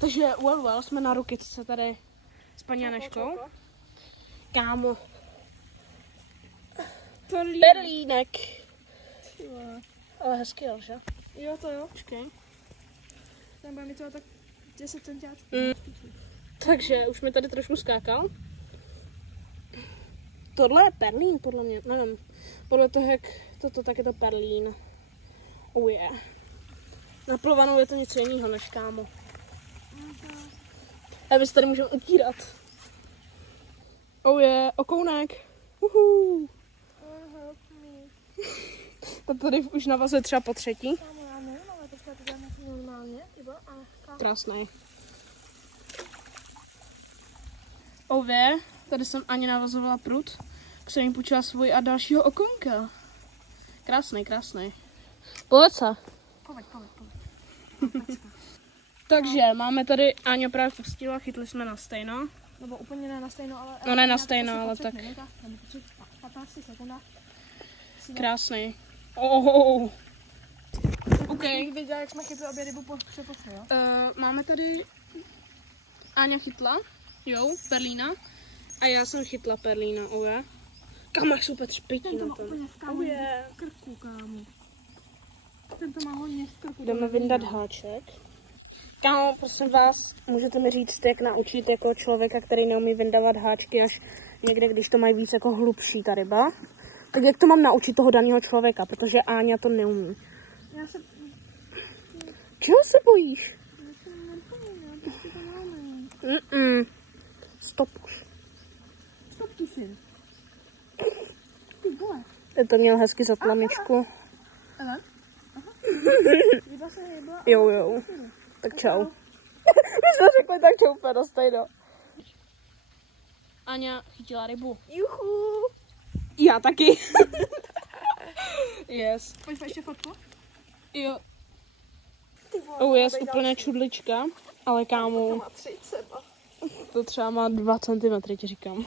Takže well, jsme na Rukitce tady s paní Janeškou. Kámo. Perlínek. Ale hezky, jo, že? Jo, to jo. Počkej. Tam bude mi třeba tak 10 centiáčů. Takže už mi tady trošku skákal. Tohle je perlín, podle mě, nevím. Podle toho, jak toto, tak je to perlín. Oh yeah. Na plovanou je to něco jiného než kámo. A my se tady můžeme utírat. Oh yeah, okounek. Uhuu. To tady už navazuje třeba po třetí. Kámo, já nevím, ale teďka to děláme normálně. Krásný. Oh yeah, tady jsem ani navazovala prut. Tak jsem jim půjčila svůj a dalšího okounka. Krásný, krásný. Povedz se. Povedz. Takže máme tady, Áňa právě pustila, chytli jsme na stejno. Nebo úplně ne na stejno, ale... No ne na stejno, ale tak. 15 sekundách. Krásný. Oh. OK. Viděla, jak jsme chytli obě rybu přepošli, jo? Máme tady, Áňa chytla, jo, perlína. A já jsem chytla perlína, ové. Kam máš super třpití na Ten to má tom. úplně v kámo, v krku, kámo. Ten to má hodně v krku. Jdeme vyndat háček. Kámo, prosím vás, můžete mi říct, jak naučit jako člověka, který neumí vyndávat háčky až někde, když to mají víc jako hlubší ta ryba. Tak jak to mám naučit toho daného člověka, protože Áňa to neumí. Já se... Čeho se bojíš? Já se nepojím, já to máme. Stop už. Stop tuším. Ty vole. Ty to měl hezky za tlamičku. Aha. Ryba se hejbla. Jo. Tak čau. My jsme řekli tak čau úplně stejno. Áňa chytila rybu. Juchu. Já taky. Yes. Pojď ještě fotku? Jo. Ty vole, Oh yes, úplně čudlička. Ale kámo, má 3 třeba. to třeba má 2 cm, ti říkám.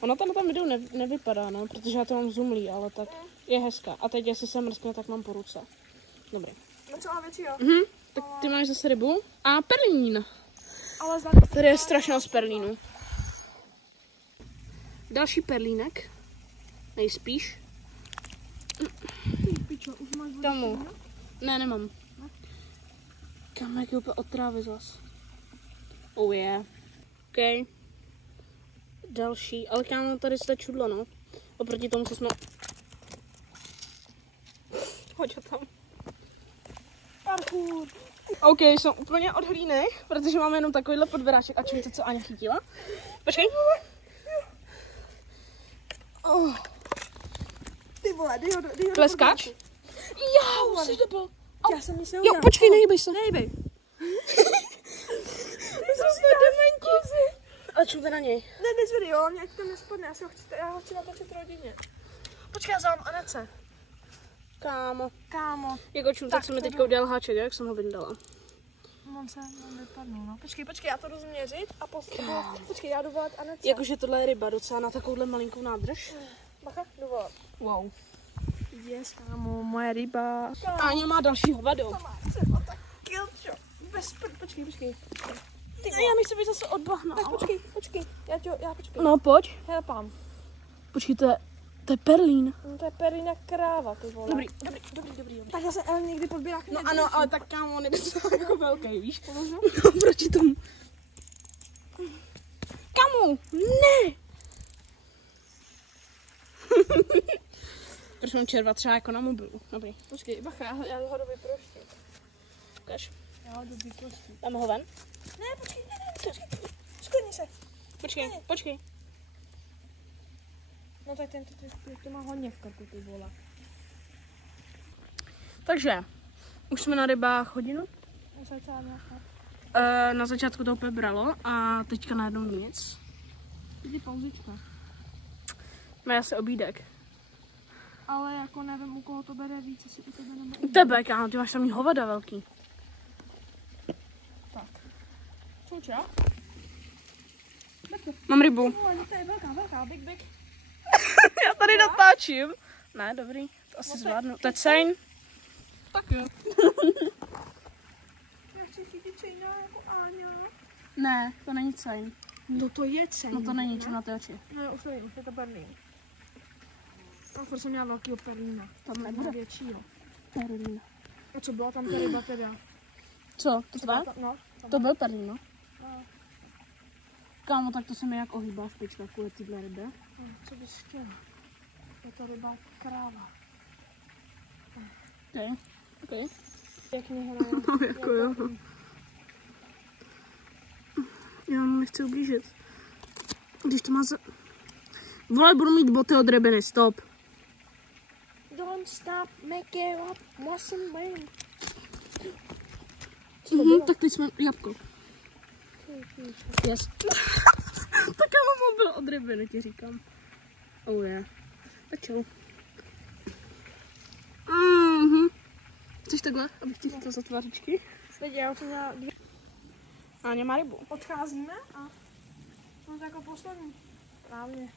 Ono to na tom videu nevypadá, no, protože já to mám zoomlý, ale tak je hezká. A teď, jestli se mrskne, tak mám po ruce. Dobrý. No celá větší, jo? Tak ty máš zase rybu. A perlín. Ale za... Tady je strašně z perlínu. Další perlínek. Nejspíš. Ty pičo, už máš vodu. Tomu. Ne, nemám. Kam jak je úplně od trávy zas. Oh yeah. OK. Další. Ale kámo, tady se čudlo, no. Oproti tomu, co jsme... Hoď ho tam. Parkour. OK, jsem úplně od hlínek, protože máme jenom takovýhle podberáček. A čím to, co Áňa chytila? Počkej. Oh. Ty vole, dej ho Pleskáč? Já, už jsi debil. Já jsem nic Jo, neudělal. počkej, nehýbej se. Nehýbej. My jsme dementi. A čumte na něj. Ne, nezvedej, jo, nějak to nespadne, já ho chci natočit rodině. Počkej, já zavám Anece. Kámo. Jako čumte, co mi teďka udělal háček, jak jsem ho vyndala. On vypadnul, no. Počkej, já to jdu změřit a počkej, já jdu volat Anece. Jakože tohle je ryba docela na takovouhle malinkou nádrž. Bacha, jdu volat. Wow. Yes, kámo, moje ryba. Áňa má další hovado. To má třeba tak kilčo. Počkej. Já mi chci být zase od bahna. Tak počkej, já počkej. No pojď. Helpám. Počkej, to je perlín. No, to je perlína kráva, ty vole. Dobrý. Tak já se ale někdy podbírám. No ano, ale tak kámo, on je docela jako velký, víš? No, proti tomu. Kamu, ne! Proč mám červa třeba jako na mobilu? Dobrý. Počkej, bacha, já ho jdu vyproštit. Ukaž. Já ho jdu vyproštit. Dáme ho ven? Ne, počkej. Sklidni se. Počkej. No tak ten to má hodně v krku, ty vole. Takže, už jsme na rybách hodinu. No, Na začátku to úplně bralo a teďka najednou nic. Jdi pauzička. Má asi obídek. Ale jako nevím, u koho to bere víc, jestli u tebe nebo U tebe, kámo, ty máš tam hovada velký. Tak. Čauča. Mám rybu. To je velká, big. Já tady natáčím. Ne, dobrý, to asi zvládnu. To je cejn. Tak jo. chci chytit cejna jako Áňa. Ne, to není cejn. No to je cejn. No to není, čo na ty oči. Ne, už nevím, už je to perlín. A furt jsem měla velkýho perlína. Tam nebude. Většího. Perlín. A co byla tam ta ryba teda? Co, to tvé? No, To byl perlín, no. No. Kámo, tak to se mi jak ohýbá špička kvůli tyhle rybě. Co bys chtěla? Je to ryba kráva. Okay. Pěkně hraje. No, jako jo. Já mu nechci ublížit. Když to má za... Vole, budu mít boty od rybiny, stop. Don't stop, make it up, musím win. Tak teď jsme jabko. Yes. Tak já mám mobil od rybiny, ti říkám. Oh yeah. Tak čau. Chceš takhle, abych ti chytla za tvářičky? Teď já už jsem měla dvě. Áňa má rybu. Odcházíme a no to jako poslední. Právě.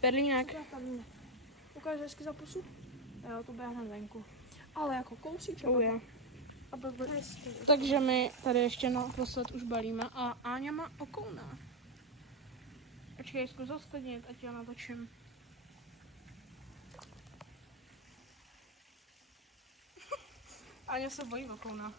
Perlínek. Ukážeš hezky za pusu? Jo, to běhne venku. Ale jako kousíček. Oh yeah. A byl by hezky. Takže my tady ještě naposled už balíme a Áňa má okouna. Počkej, zkus zastavit, ať já natočím. Áňa se bojí okouna.